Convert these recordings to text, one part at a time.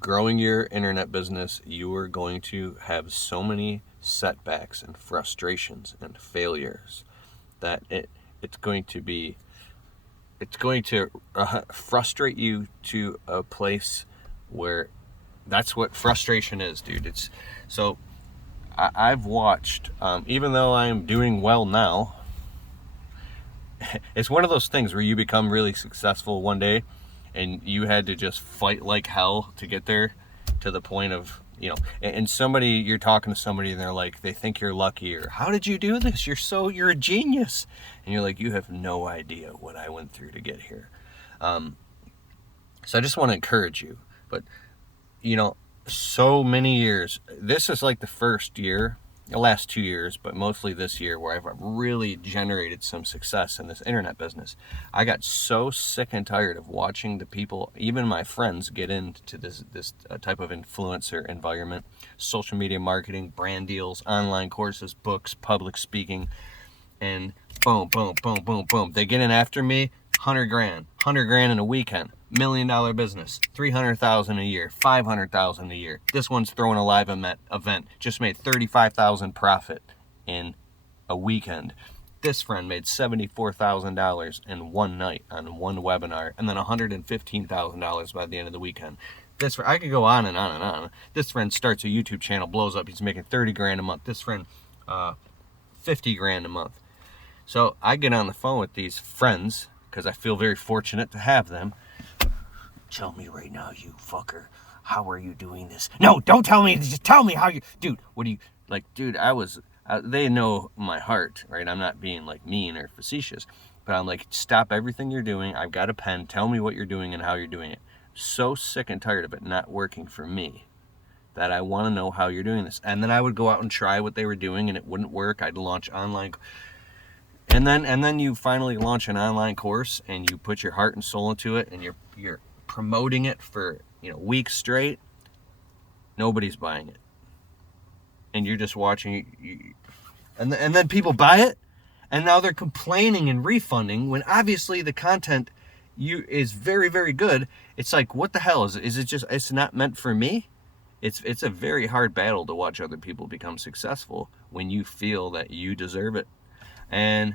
growing your internet business, you are going to have so many setbacks and frustrations and failures that it's going to frustrate you to a place where that's what frustration is, dude. It's so I've watched, even though I'm doing well now, it's one of those things where you become really successful one day and you had to just fight like hell to get there, to the point of, and you're talking to somebody and they're like, they think you're lucky, or how did you do this? You're a genius. And you're like, you have no idea what I went through to get here. So I just want to encourage you, but so many years, this is like the first year, the last 2 years, but mostly this year, where I've really generated some success in this internet business. I got so sick and tired of watching the people, even my friends, get into this type of influencer environment, social media marketing, brand deals, online courses, books, public speaking, and boom, boom, boom, boom, boom. They get in after me, 100 grand in a weekend, $1 million business, 300,000 a year, 500,000 a year. This one's throwing a live event, just made 35,000 profit in a weekend. This friend made $74,000 in one night on one webinar, and then $115,000 by the end of the weekend. I could go on and on and on. This friend starts a YouTube channel, blows up, he's making 30 grand a month. This friend, 50 grand a month. So I get on the phone with these friends, because I feel very fortunate to have them. Tell me right now, you fucker, how are you doing this? No, don't tell me, just tell me how you, dude, what do you, like, dude, they know my heart, right? I'm not being like mean or facetious, but I'm like, stop everything you're doing. I've got a pen, tell me what you're doing and how you're doing it. So sick and tired of it not working for me that I want to know how you're doing this. And then I would go out and try what they were doing and it wouldn't work. I'd launch online. And then you finally launch an online course and you put your heart and soul into it and you're promoting it for weeks straight. Nobody's buying it, and you're just watching. And then people buy it, and now they're complaining and refunding when obviously the content is very, very good. It's like, what the hell is it? Is it just it's not meant for me? It's a very hard battle to watch other people become successful when you feel that you deserve it. And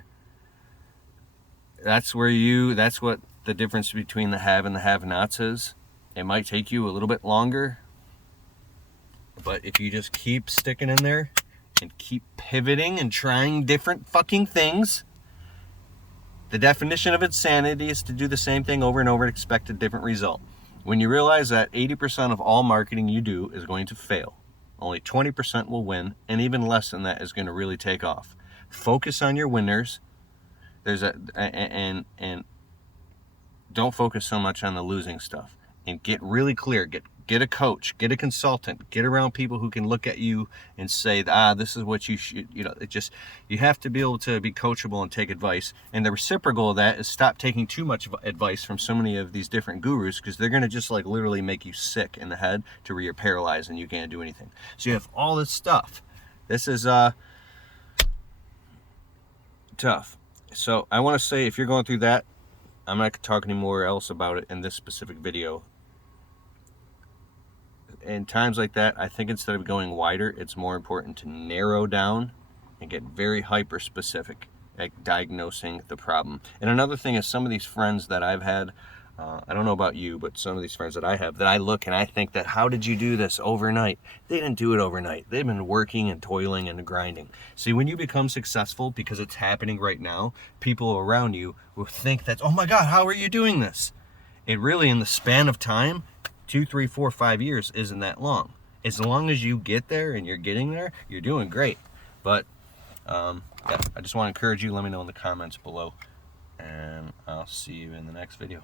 that's what the difference between the have and the have-nots is. It might take you a little bit longer, but if you just keep sticking in there and keep pivoting and trying different fucking things, the definition of insanity is to do the same thing over and over and expect a different result. When you realize that 80% of all marketing you do is going to fail, only 20% will win, and even less than that is going to really take off. Focus on your winners. And don't focus so much on the losing stuff, and get really clear. Get a coach, get a consultant, get around people who can look at you and say, this is what you should, you have to be able to be coachable and take advice. And the reciprocal of that is stop taking too much advice from so many of these different gurus, because they're going to just like literally make you sick in the head to where you're paralyzed and you can't do anything. So you have all this stuff. This is tough. So I want to say, if you're going through that, I'm not going to talk anymore else about it in this specific video. In times like that, I think instead of going wider, it's more important to narrow down and get very hyper specific at diagnosing the problem. And another thing is, some of these friends that I've had, I don't know about you, but some of these friends that I have, that I look and I think that, how did you do this overnight? They didn't do it overnight. They've been working and toiling and grinding. See, when you become successful, because it's happening right now, people around you will think that, oh my God, how are you doing this? It really, in the span of time, 2, 3, 4, 5 years isn't that long. As long as you get there and you're getting there, you're doing great. But yeah, I just want to encourage you. Let me know in the comments below, and I'll see you in the next video.